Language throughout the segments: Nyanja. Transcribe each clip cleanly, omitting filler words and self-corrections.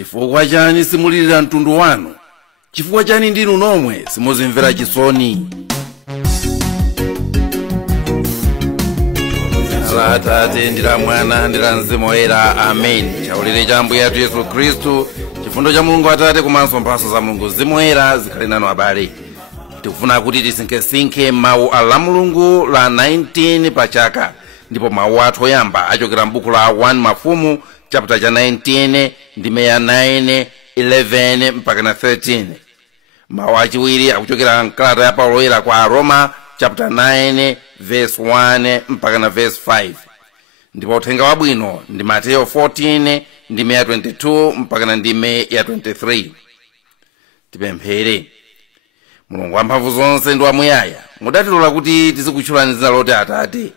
Chifukwa chani simulilira mtundu wanu? Chifukwa chani ndinu nomwe simuzimvera chisoni? Atate ndira mwana ndira mzimu woyera, amen. Chaulire cha Ambuye athu Yesu Khristu, chifundo cha Mulungu Atate komanso mphatso za Mulungu Mzimu woyera zikhale nanu abale. Tikufuna kuti tisinkhesinkhe mawu a Mulungu la 19 pachaka, ndipo mawu athu oyamba achokera m'buku la 1 Mafumu chapter cha 19 ndime ya 9, 11 mpaka na 13. Mawu achiwiri akuchokera mkalata ya Paulo oyera kwa Roma chapter 9 verse 1 mpaka na verse 5. Ndipo uthenga wabwino ndi Mateo 14 ndime ya 22 mpaka na ndime ya 23. Tipemphere. Mulungu wamphamvu zonse ndi wamuyaya, mudatilola kuti tizikutchulani dzina loti Atate.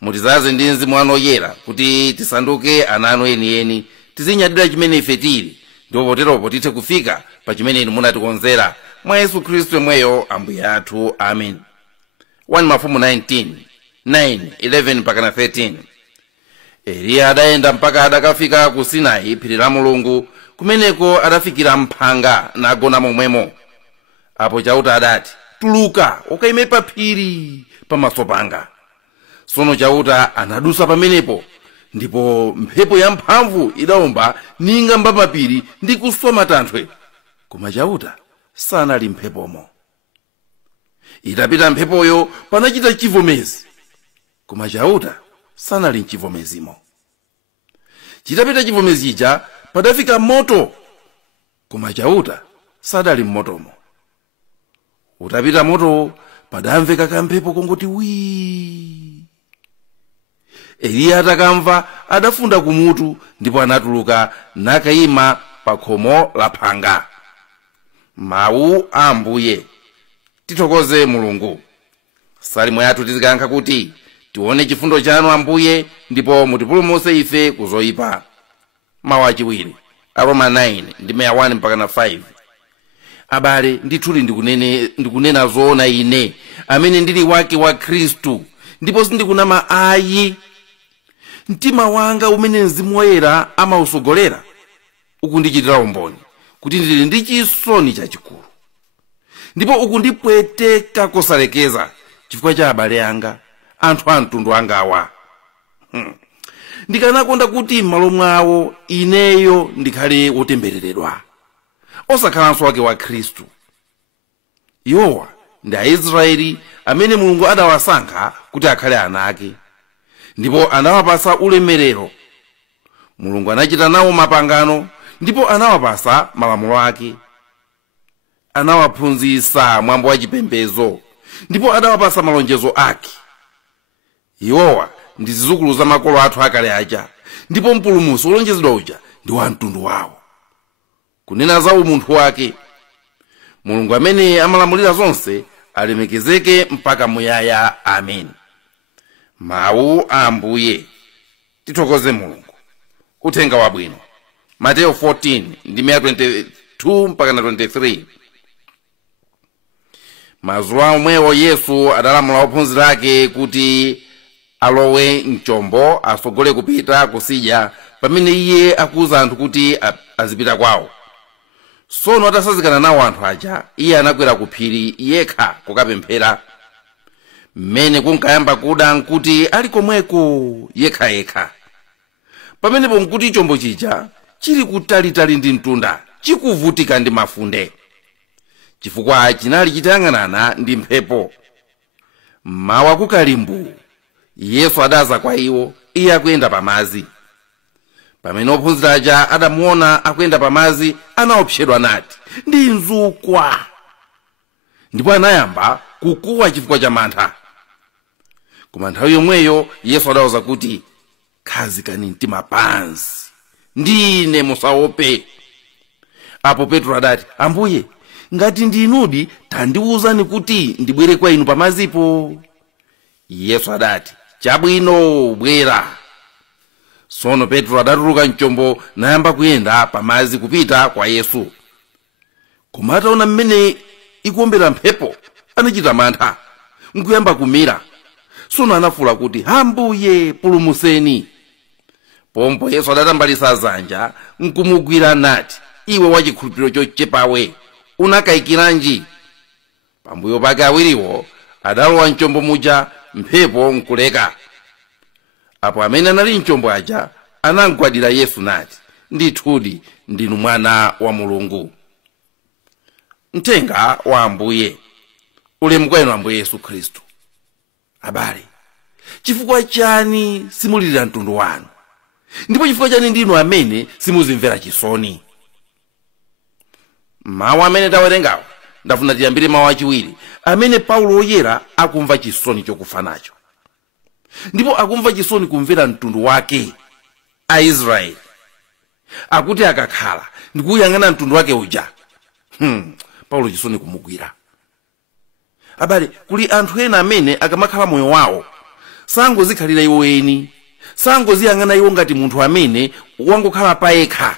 Mutizaze ndi mzimu wanu oyera kuti tisanduke ana anu enieni, tizinyadira chimene ife tili, ndipo poteropo tithe kufika pa chimene inu munatikonzera mwa Yesu Khristu yemweyo Ambuye athu, amen. 1 Mafumu 19, 9, 11 mpaka na 13. Eliya adayenda mpaka adakafika ku Sinai, phiri la Mulungu. Kumeneko adafikira mphanga nagona momwemo. Apo chauta adati, tuluka ukayime pa phiri pamaso panga. Tsono chauta anadusa pamenepo, ndipo mphepo ya mphamvu idawomba ning'amba mapiri ndi kuswa matanthwe, koma chauta sanali mphepomo. Itapita mphepoyo panachita chivomezi, koma chauta sanali mchivomezimo. Chitapita chivomezi ija padafika moto, koma chauta sadali mmotomo. Utapita moto padamveka kamphepo kongoti wii. Eliya atakamva adafunda kumutu, ndipo anatuluka nakayima pa khomo la phanga. Mawu a Ambuye. Tithokoze Mulungu. Salimo yathu tizikayankha kuti, tione chifundo chanu Ambuye, ndipo mutipulumutse ife kuzoyipa. Mawu achiwiri a Roma 9 ndime ya 1 mpaka na 5. Abale, ndithuli ndikunena zoona ine, amene ndili wake wa Khristu, ndipo sindikunama ayi. Mtima wanga umene Mzimu woyera amausogolera ukundichitira umboni kuti ndili ndi chisoni chachikulu, ndipo ukundipweteka kosalekeza chifukwa cha abale anga, anthu a mtundu wangawa. Ndikanakonda kuti m'malo mwawo ineyo ndikhale wotembereredwa, osakhalanso wake wa Khristu. Iwowa ndi Aisraeli amene Mulungu adawasankha kuti akhale ana ake, ndipo anawapasa ulemerero. Mulungu anachita nawo mapangano, ndipo anawapasa malamulo ake. Anawaphunzitsa mwambo wa chipembedzo, ndipo anawapasa malonjezo ake. Iwowa ndi zidzukulu za makolo athu akale aja, ndipo mpulumutsi wolonjezedwa uja ndi wa mtundu wawo. Kunena za umunthu wake, Mulungu amene amalamulira zonse alemekezeke mpaka muyaya, amen. Mawu a Ambuye. Tithokoze Mulungu. Uthenga wabwino Mateo 14 ndime ya 22 mpaka na 23. Mazuwa omwewo Yesu adalamula ophunzira ake kuti alowe mchombo asogole kupita kusidya, pamene iye akuwuza anthu kuti azipita kwawo. Tsono atasazikana nawo anthu aja, iye anakwera ku phiri yekha kukapemphera. Mmene kunkayamba kuda nkuti ali komweko yekha. Pamenepo nkuti chombo chija chili kutalitali ndi mtunda, chikuvutika ndi mafunde, chifukwa chinali chitayang'anana ndi mphepo. Mawa kukalimbu, Yesu adaza kwa iwo, iye akuyenda pamadzi. Pamene ophunzira aja adamuona akuyenda pamadzi, anaopsedwa nati, ndi nzukwa, ndipo anayamba kukuwa chifukwa cha mantha. Koma nthawi yomweyo Yesu adawuza kuti, khazikani mtima pansi, ndine musaope. Apo Petro adati, Ambuye, ngati ndinudi tandiwuzani kuti ndibwere kwa inu pamadzipo. Yesu adati, chabwino, bwera. Tsono Petro adatuluka mchombo nayamba kuyenda pamadzi kupita kwa Yesu. Koma ataona mmene ikuombera mphepo, anachita mantha, nkuyamba kumira. Tsono anafuwula kuti, Ambuye, pulumutseni. pompo Yesu adatambalisa dzanja nkumugwira nati, iwe wachikhulupiriro chochepawe, unakayikiranji? Pambuyo pake awiriwo adalowa mchombo muja, mphepo nkuleka. Apo amene anali mchombo aja anamgwadira Yesu nati, ndithudi ndinu mwana wa Mulungu. Mthenga wa Ambuye. Ulemu kwa inu Ambuye Yesu Khristu. Abale, chifukwa chani simulilira mtundu wanu? Ndipo chifukwa chani ndinu amene simuzimvera chisoni? Mawu amene tawerengawo ndafuna tiyambire mawu achiwiri amene Paulo oyera akumva chisoni chokufa nacho. Ndipo akumva chisoni kumvera mtundu wake, Aisraeli. Akuti akakhala ndikuyang'ana mtundu wake uja, Paulo chisoni kumugwira. Abale, kuli anthu ena amene akamakhala moyo wawo sangozikhalira iwo eni, sangoziyang'ana iwo ngati munthu amene wangokhala payekha,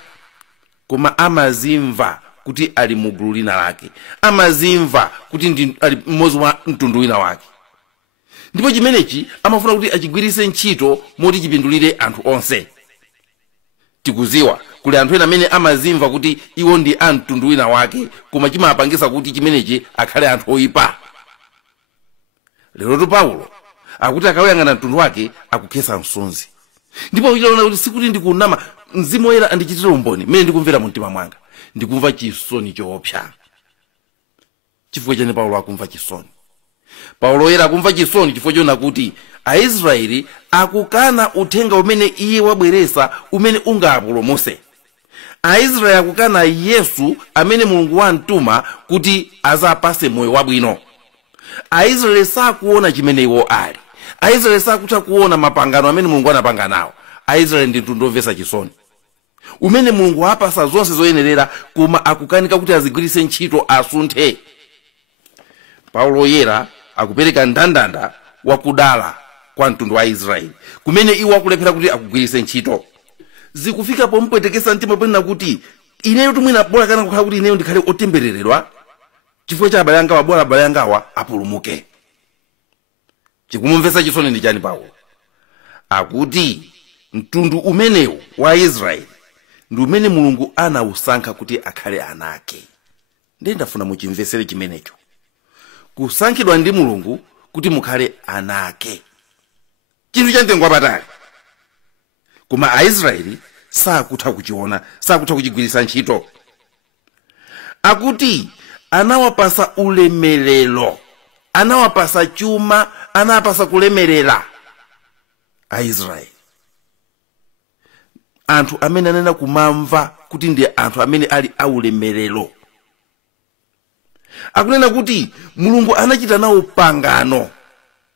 koma amazimva kuti ali mu gulu lina lake, amazimva kuti ali mmodzi wa mtundu wina wake. Ndipo chimenechi amafuna kuti achigwirise ntchito moti chipindulire anthu onse. Tikuziwa kuli anthu ena amene amazimva kuti iwo ndi a mtundu wina wake, koma chimapangisa kuti chimenechi akhale anthu oyipa. Lero Paulo akuti akawuyang'ana mtundu wake akukhesa msonzi. Ndipo uchiona kuti sikuti ndikunama, Mzimu Woyera andichitira umboni mmene ndikumvera mu mtima mwanga, ndikumva chisoni choopsa. Chifukwa chani Paulo akumva chisoni? Paulo oyera akumva chisoni chifukwa chona kuti Aisraeli akukana uthenga umene iye wabweresa, umene ungapulumutse. Aisraeli akukana Yesu amene Mulungu wamtuma kuti azapase moyo wabwino. Aisraeli sakuona chimene iwo ali. Aisraeli sakutha kuona mapangano amene Mulungu anapanga nawo. Aisraeli ndi mtundu omvetsa chisoni umene Mulungu apasa zonse zoyenerera, koma akukanika kuti azigwiritse ntchito asunthe. Paulo oyera akupereka ndandanda wakudala kwa mtundu wa Israeli kumene iwo akulephera kuti akugwiritse ntchito. Zikufika pompwetekesa mtima pena kuti ineyo tumwina bola kana kukhala kuti ineyo ndikhale otembereredwa chifukwa cha abale angawa, bola abale angawa apulumuke. Chikumumvetsa chisoni ndi chani Paulo? Akuti mtundu umenewu wa Israeli ndi umene Mulungu anawusankha kuti akhale anake. Ndiye ndafuna muchimvesere chimenecho. Kusankhidwa ndi Mulungu kuti mukhale anake, chinthu cha mtengo wapatali, koma Aisraeli sakutha kuchiona, sakutha kuchigwiritsa ntchito. Akuti anawapasa ulemerero, anawapasa chuma, anawapasa kulemerera Aisraeli. Anthu amene anena kumamva kuti ndi anthu amene ali aulemerero. Akunena kuti Mulungu anachita nawo pangano,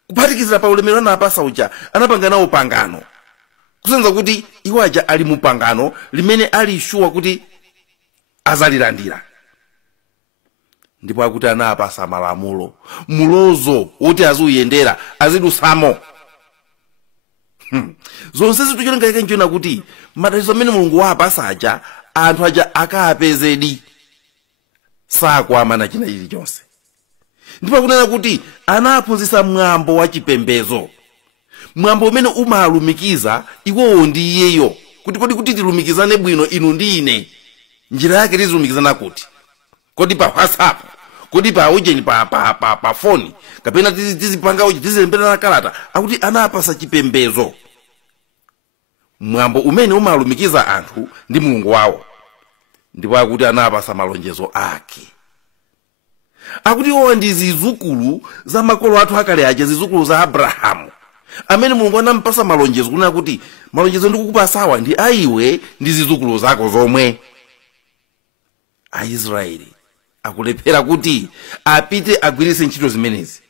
kuphatikizira pa ulemerero anapasa uja, anapanga nawo pangano, kusenza kuti iwo aja ali mu pangano limene ali sure kuti azalilandira. Ndipo akuti anapasa malamulo, mulozo woti azuyendera, azidusamo. Zonse zitucholenga yake nchona kuti madalizo amene Mulungu wapasa aja, anthu aja akapezedi, sakwama china chilichonse. Ndipo akunena kuti anaphunzitsa mwambo wa chipembedzo, mwambo umene umalumikiza iwowo ndi iyeyo, kuti tilumikizane bwino inu ndi ine. Njira yake tizilumikizana kuti? Kodi pa WhatsApp, kodi pa ujeni pa phone, kapena tizipanga uji tizilembera kalata. Akuti anapasa chipembedzo, mwambo umene umalumikiza anthu ndi Mulungu wawo. Ndipo akuti anapasa malonjezo ake. Akuti owa ndi zizukulu za makolo athu akale aja, zizukulu za Abrahamu, amene Mulungu anampasa malonjezo kunena kuti malonjezo ndikukupasa awa ndi aiwe ndi zizukulu zako zomwe. Aisraeli akulephera kuti apite agwiritse ntchito zimenezi.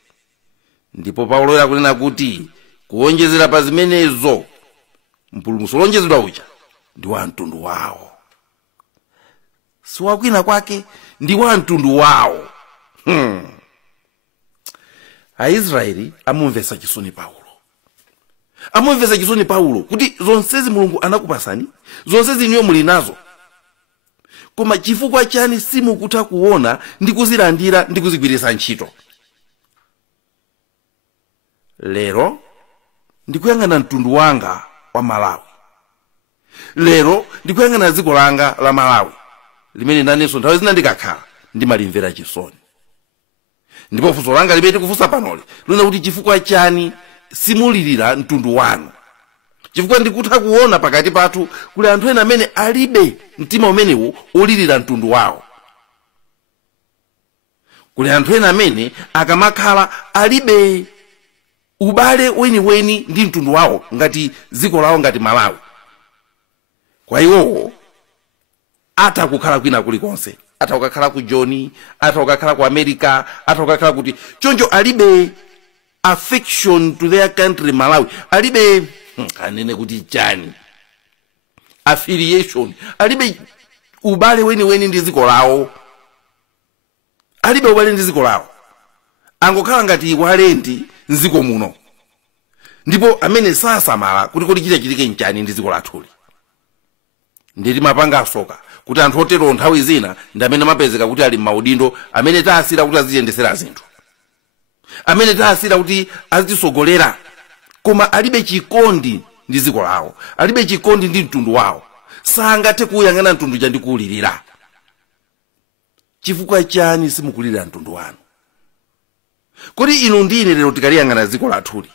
Ndipo Paulo akunena kuti kuonjezera pa zimenezo, mpulumutso olonjezedwa uja ndi wa mtundu wawo, si wakwina kwake, ndi wa mtundu wawo. Aisraeli amumvetsa chisoni Paulo. Amumvetsa chisoni Paulo kuti zonsezi Mulungu anakupasani, zonsezi niyo muli nazo, koma chifukwa chani simukutha kuona ndi kuzilandira ndi kuzigwiritsa ntchito? Lero ndikuyang'ana mtundu wanga wa Malawi. lero ndikuyang'ana dziko langa la Malawi limene nanenso nthawi zina ndikakhala ndimalimvera chisoni. Ndipo funso langa limene tikufunsa panoli lina kuti chifukwa chani simulilira mtundu wanu. Chifukwa ndikutha kuona pakati pathu kuli anthu ena amene alibe mtima umenewu olilira mtundu wawo. Kuli anthu ena amene akamakhala alibe ubale weniweni ndi mtundu wawo ngati dziko lawo ngati Malawi. Kwa iwowo ata kukhala kwina kulikonse, ata kukakhala ku Joni, ata kukakhala ku America, ata kukakhala kuti choncho alibe affection to their country Malawi, alibe kanene kuti chani affiliation, alibe ubale weniweni ndi dziko lawo, alibe ubale ndi dziko lawo, angokhala ngati walendi mdziko muno. Ndipo amene sasamala kuti kodi chitachitike nchani ndi dziko lathuli. Nditi mapanga asoka kuti anthu otero nthawi zina ndi amene amapezeka kuti ali m'maudindo, amene taasira kuti aziyendesera zinthu, amene taasira kuti azitisogolera, koma alibe chikondi ndi dziko lawo, alibe chikondi ndi mtundu wawo, sangathe kuyang'ana mtundu cha ndikuwulirira. Chifukwa chani simukulira mtundu wanu? Kodi inu ndine lero tikaliyang'ana dziko lathuli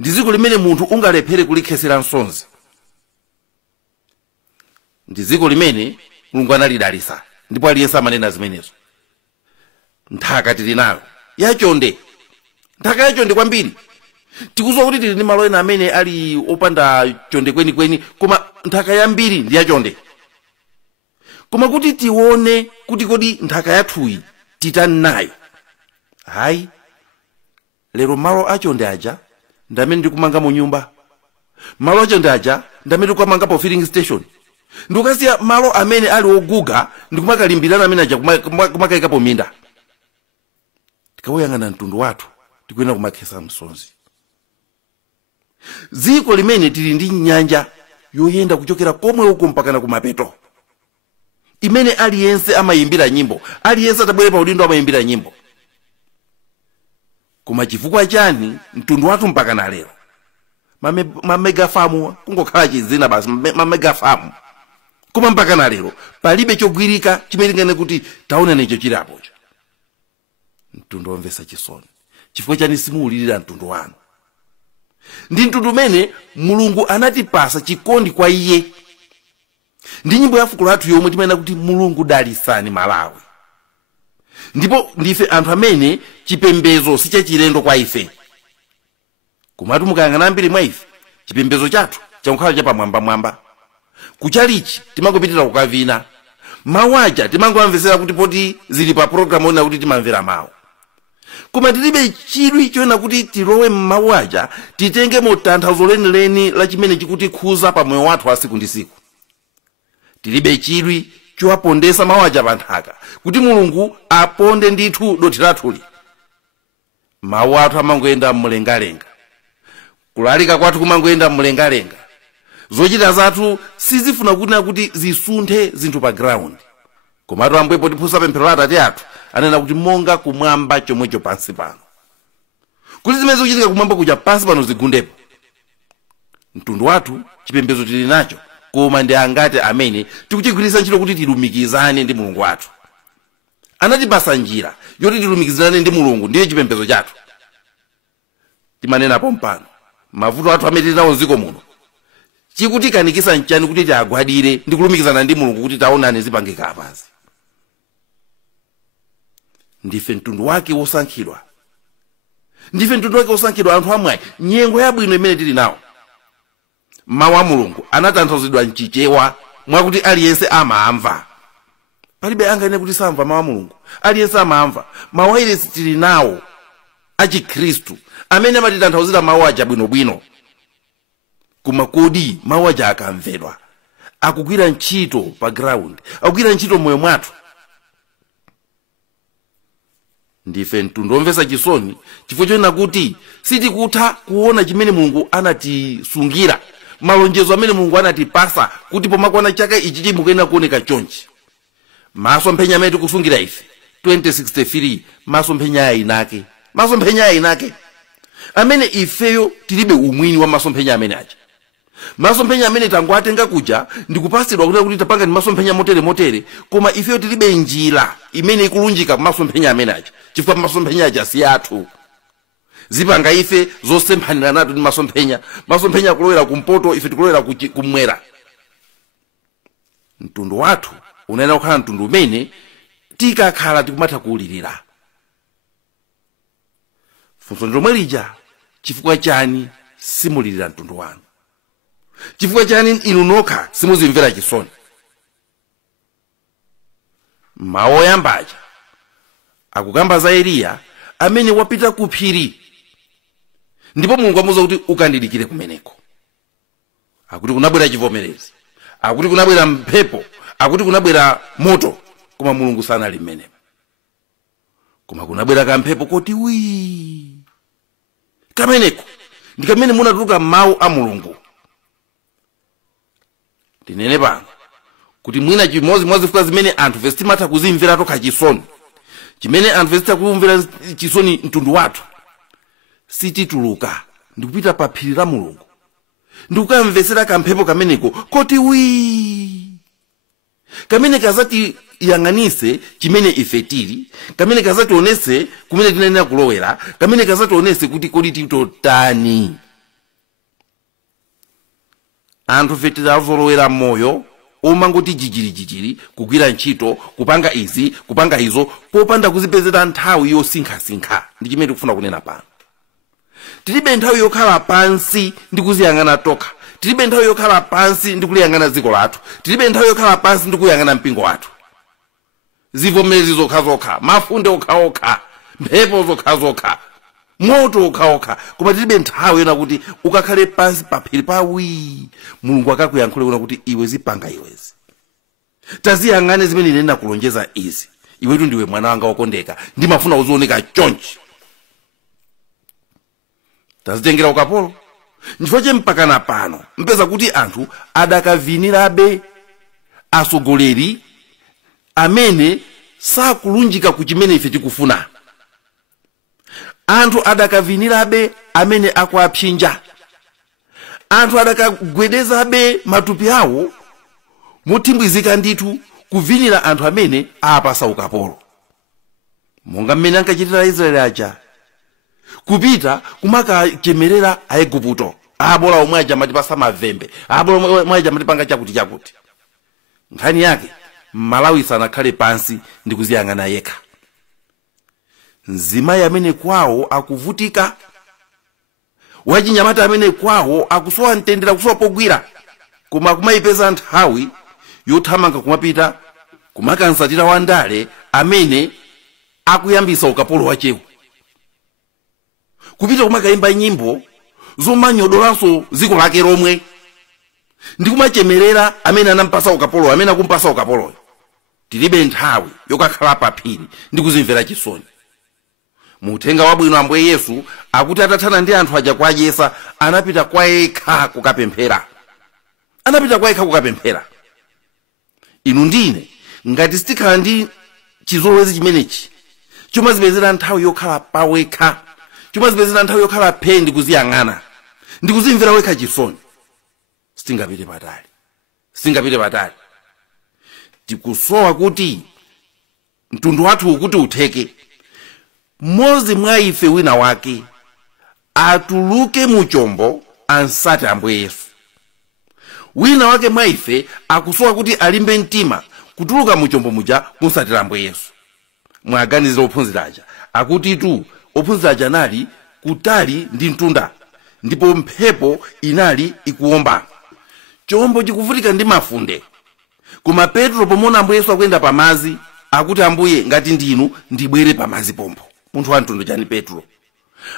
ndi dziko limene munthu ungalephere kulikhesera nsonzi, ndi dziko limene Mulungu analidalitsa ndipo aliyense amanena zimenezo. Nthaka tili nayo yachonde, nthaka yachonde kwambiri. Tikuzwa kuti tili ndi malo ena amene ali opanda chonde kwenikweni, koma nthaka yambiri ndi yachonde. Koma kuti tione kuti kodi nthaka yathuyi titani nayo, hayi, lero malo achonde aja ndamene ndikumanga mu nyumba, malo achonde aja ndamene ndikumanga pa filling station, ndikasiya malo amene ali oguga ndikumakalimbirana amene aja kumakayika po minda. Tikawuyang'ana mtundu wathu tikuyenera kumakhesa msonzi. Dziko limene tili ndi nyanja yoyenda kuchokera komwe uko mpaka na kumapeto, imene aliyense amayimbira nyimbo, aliyense atabwere pa udindo amayimbira nyimbo. Koma chifukwa chani mtundu wathu mpaka na lero mamegafamu kungokhala chizina basi, mamegafamu, koma mpaka na lero palibe chogwirika chimene ngene kuti taona necho chirapocho. Mtundu womvetsa chisoni. Chifukwa chani simuwulirira mtundu wanu? Ndi mtundu umene Mulungu anatipasa chikondi kwa iye. Ndi nyimbo ya fuko lathu yomwe timayenera kuti Mulungu dalisani Malawi. Ndipo ndife anthu amene chipembezo sichachilendo kwa ife. Komatu mukayang'ana ambiri mwa ife chipembezo chathu chakukhala cha pamwamba. Kuchalichi timangopitira kukavina, mawu aja timangomvesera kuti poti zili pa program ona kuti timamvera mawu. Koma tilibe chidwi choona kuti tilowe m'mawu aja titenge tanthauzo lenileni la chimene chikuti khuza pa moyo wathu wa siku ndi siku. Tilibe chidwi chowapondesa mawu aja pa nthaka kuti Mulungu aponde ndithu dothi lathuli. Mawu athu amangoyenda mlengalenga, kulalika kwathu kumangoyenda mlengalenga, zochita zathu sizifuna kuti zisunthe zinthu pa ground. Komatu Ambuye potiphusa pemphero la Atate athu anena kuti monga kumwamba chomwecho pansi pano. Kuti zimene zikuchitika kumwamba kuja pansi pano zigundepo. Mtundu wathu chipembezo tili nacho, koma ndi angati amene tikuchigwiritsa ntchito kuti tilumikizane ndi Mulungu wathu. Anatipasa njira yoti tilumikizane ndi Mulungu, ndiye chipembezo chathu. Timanena pompano mavuto athu amene tili nawo m'dziko muno chikutikanikisa nchani kuti tiagwadire ndi kulumikizana ndi Mulungu kuti taonane zipangika apazi. Ndife mtundu wake wosankhidwa, ndife mtundu wake wosankhidwa, anthu amwayi, nyengo yabwino imene tili nawo. Mawu a Mulungu anatanthauzidwa mchichewa mwakuti aliyense amamva. Palibe angane kuti samva mawu a Mulungu, aliyense amamva. Mawu ailesi tili nawo achikhristu amene amatitanthauzira mawu aja bwinobwino. Koma kodi mawu aja akamvedwa akugwira ntchito pa ground, akugwira ntchito moyo mwathu? Ndife mtundu womvetsa chisoni chifukwa choona kuti sitikutha kuona chimene Mulungu anatisungira, malonjezo amene Mulungu anatipasa kuti pomakwana chaka ichi chimukena kuoneka chonchi. Masomphenya amene tikusungira ife 2063 masomphenya ayinake, masomphenya ayinake amene ifeyo tilibe umwini wa masomphenya amene aja. masomphenya amene tangoatenga kuja ndikupasidwa kuti tapanga ndi masomphenya motere koma ifeyo tilibe njira imene ikulunjika masomphenya amene aja chifukwa masomphenya aja si athu zipanga ife zosemphanira nato ndi masomphenya kulowera kumpoto ife tikulowera kumwera. Mtundu wathu unayenera kukhala mtundu umene tikakhala tikumatha kuwulirira. Funso lomwe lija, chifukwa chani simulilira mtundu wanu? Chifukwa chani inu nokha simuzimvera chisoni? Mawu oyambaja akukamba za Eliya amene wapita ku phiri ndipo Mulungu amuwuza kuti ukandidikire kumeneko. Akuti kunabwera chivomerezi, akuti kunabwera mphepo, akuti kunabwera moto, koma Mulungu sanali mmenemo. Koma kunabwera kamphepo koti wii. Kameneko ndi kamene munatuluka mawu a Mulungu. Tinene pano kuti mwina chimodzi zifukwa zimene anthu vesi timatha kuzimvera tokha chisoni, chimene anthu vesi takumvera chisoni mtundu wathu, sitituluka ndikupita pa phiri la Mulungu ndikukamvesera kamphepo kameneko koti wii. Kamene kazati yang'anise chimene ife tili, kamene kazati onese kumene tinanena kulowera, kamene kazati onese kuti kodi titotani. Anthu fetira zolowera moyo omangoti jijiri kugwira ntchito, kupanga izi kupanga izo popanda kuzipezera nthawi yosinkha ndi chimene tikufuna kunena pano. Tilibe nthawi yokhala pansi ndi kuziyang'ana tokha, tilibe nthawi yokhala pansi ndi kuliyang'ana dziko lathu, tilibe nthawi yokhala pansi ndi kuyang'ana mpingo wathu. Zivomerezi zokha, mafunde okha, mphepo zokha, moto okha, koma tilibe nthawi yona kuti ukakhale pansi pa phiri pawi Mulungu akakuyankhule kuna kuti iwe zipanga iwezi. Taziyang'ane zimene nena kulonjeza izi. Iwetu ndiwe mwana wanga wokondeka, ndimafuna uzioneka chonchi. Tazitengera ukapolo. Nchifukwa mpaka na pano mpeza kuti anthu adakavinirabe asogoleri amene sakulunjika ku chimene ife tikufuna. Anthu adakavinirabe amene akuapsinja. Anthu adakagwedezabe matupi awo motimbwizika ndithu kuvinira anthu amene apasa ukapolo. Monga mmene ankachitira Israeli aja, kupita kumakachemerera Aigupto, abola omwe aja matipasa mavembe, abola omwe aja matipanga chakuti. Nkhani yake Malawi sanakhale pansi ndi kuziyang'ana yekha. Mzimayi amene kwawo akuvutika, wachinyamata amene kwawo akusowa mtendere, akusowa pogwira, koma kumayipeza nthawi yothamanga kumapita kumakansatira wandale amene akuyambisa ukapolo wachewo. Kupita kumakayimba nyimbo zomanyodolanso dziko lake lomwe ndi kumachemerera amene anampasa ukapolo, amene akumpasa ukapoloyo. Tilibe nthawi yokakhala pa phiri ndi kuzimvera chisoni. Muthenga wabwino Ambuye Yesu akuti atathana ndi anthu aja kwa Yesa, anapita kwa yekha kukapemphera. Inu ndine ngati sitikhala ndi chizolowezi chimenechi, chomazipezera nthawi yokhala pawekha, chomazipezera nthawi yokhala phe ndi kuziyang'ana ndi kuzimvera wekha chisoni, sitingapite patali. Tikusowa kuti mtundu wathu kuti utheke, mmodzi mwa ife wina wake atuluke mu chombo ansate Ambuye Yesu. Wina wake mwa ife akusowa kuti alimbe mtima kutuluka mu chombo muja kunsatira Ambuye Yesu. Mwaganizira ophunzira aja akuti tu ophunzira aja nali kutali ndi mtunda, ndipo mphepo inali ikuwomba, chombo chikuvutika ndi mafunde. Koma Petro pomona Ambuye Yesu akuyenda pamazi akuti, Ambuye ngati ndinu ndibwere pamazi pompo. Munthu wa mtundu chani Petro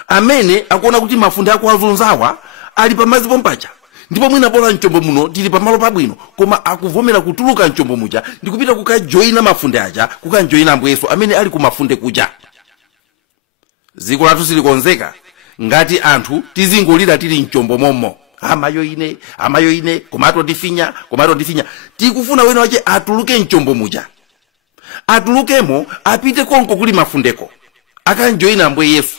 amene akuona kuti mafunde ako azunzawa ali pamazi pompacha, ndipo mwina bola mchombo muno tili pamalo pabwino, koma akuvomera kutuluka mchombo muja ndikupita kukajoina mafunde aja, kukajoina Ambuye Yesu amene ali kumafunde kuja. Dziko lathu silikonzeka ngati anthu tizingolira tili mchombo momo, amayo ine komato ndifinya. Tikufuna wena wache atuluke mchombo muja, atulukemo apite konko kuli mafundeko, akanjoina Ambuye Yesu.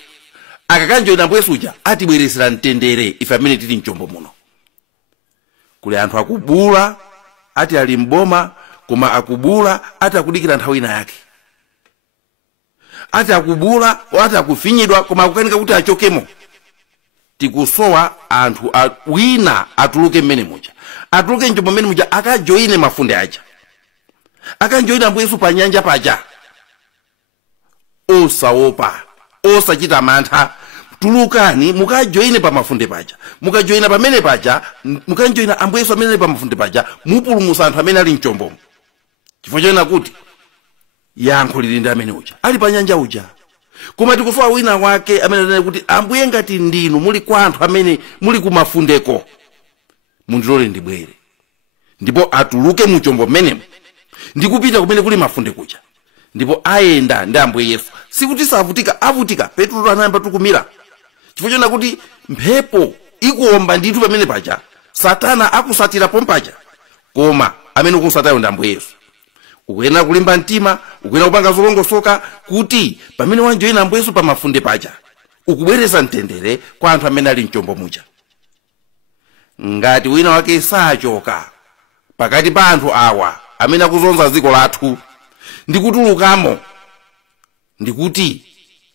Akakanjoina Ambuye Yesu uja atibweresera mtendere ife amene tili mchombo muno. kuli anthu akubula ati ali mboma koma akubula ati akudikira nthawi ina yake, ati akubula ati akufinyidwa koma akukanika kuti achokemo. Tikusowa anthu wina atuluke mmene muja, atuluke njombo mmene muja, akajoine mafunde aja, akanjoina Ambuye Yesu pa nyanja paja. Osaopa, osachita mantha, tulukani mukajoine pa mafunde paja, mukajoina pamene paja, mukanjoina Ambuye Yesu amene pa mafunde paja, mupulumutsa anthu amene ali mchombo. Chifukwa chona kuti yankho lili ndi amene uja ali pa nyanja uja. Koma tikusowa wina wake amene anene kuti Ambuye ngati ndinu muli kwa anthu amene muli kumafundeko, mundilole ndibwere. Ndipo atuluke mu chombo mmenemo ndikupita kumene kuli mafunde kuja, ndipo ayenda ndi Ambuye Yesu. Sikuti savutika, avutika. Petro anayamba tukumira. Chifukwa chona kuti mphepo ikuomba ndithu pamene paja, Satana akusatira pompaja, koma amene ukusatayo ndi Ambuye Yesu. Ukuyenera kulimba mtima, ukuyenera kupanga zolongosoka kuti pamene wanjoyina Ambuye Yesu pa mafunde paja, ukubwereza mtendere kwa anthu amene ali mchombo muja. Ngati wina wake sachoka pakati pa anthu awa amene akuzonza dziko lathu ndikutulukamo, ndikuti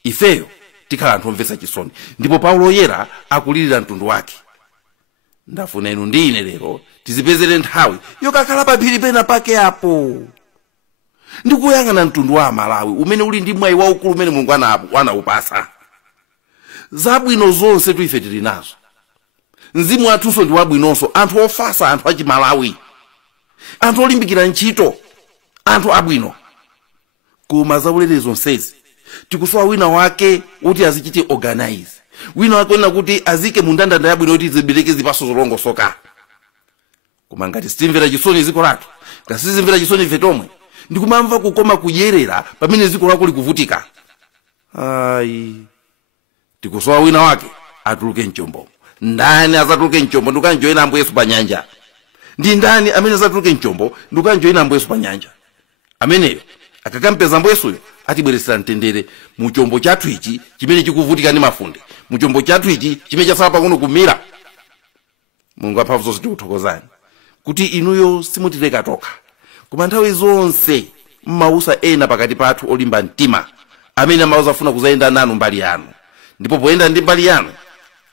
ifeyo tikhala anthu omvetsa chisoni. Ndipo Paulo oyera akulirira mtundu wake. Ndafuna inu ndi ine lero tizipezere nthawi yokakhala pa phiri pena pake apo, ndikuyang'ana mtundu wa Malawi umene uli ndi mwayi waukulu umene Mulungu anaupasa. Zabwino zonse ife tili nazo, mzimu wathunso ndi wabwinonso, anthu ofasa, anthu achimalawi, anthu olimbikira ntchito, anthu abwino. Koma zaulere zonsezi tikusowa wina wake kuti azichite organize, wina wake wena kuti azike mundandanda yabwino kuti zibereke zipaso zolongosoka. Koma ngati sitimvera chisoni ziko lathu, ngati sizimvera chisoni ife tomwe, ndikumamva kukoma kuyerera pamene ziko lako likuvutika. Tikusowa wina wake atuluke mchombo. Ndani azatuluke mchombo ndikanjoyina Ambuye Yesu pa nyanja? Ndi ndani amene azatuluke mchombo ndikanjoyina Ambuye Yesu pa nyanja? Ameneyo akakampeza Ambuye Yesuyo atibweresera mtendere mu chombo chathu ichi chimene chikuvutika ndi mafunde, mu chombo chathu ichi chimene chasala pakuno kumira. Mulungu amphamvu zonse tikuthokozani kuti inuyo simutileka tokha, koma nthawi zonse mmausa ena pakati pathu olimba mtima amene amauza afuna kuzayenda nanu mbali yanu, ndipo poyenda ndi mbali yanu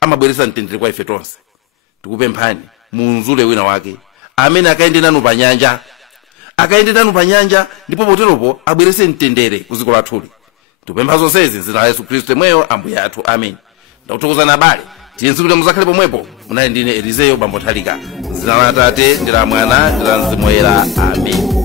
amabweresa mtendere kwa ife tonse. Tikupemphani munzule wina wake amene akayende nanu pa nyanja, akayende nanu pa nyanja, ndipo poteropo abwerese mtendere ku dziko lathuli. Tikupempha zonsezi m'dzina la Yesu Khristu mweyo Ambuye athu, amen. Ndakuthokozani abale, tiyenzi kuti muzakhale pomwepo. Munali ndine Elizeo bambo Nthalika, m'dzina la Atate ndi la Mwana ndi la Mzimu Woyera, amen.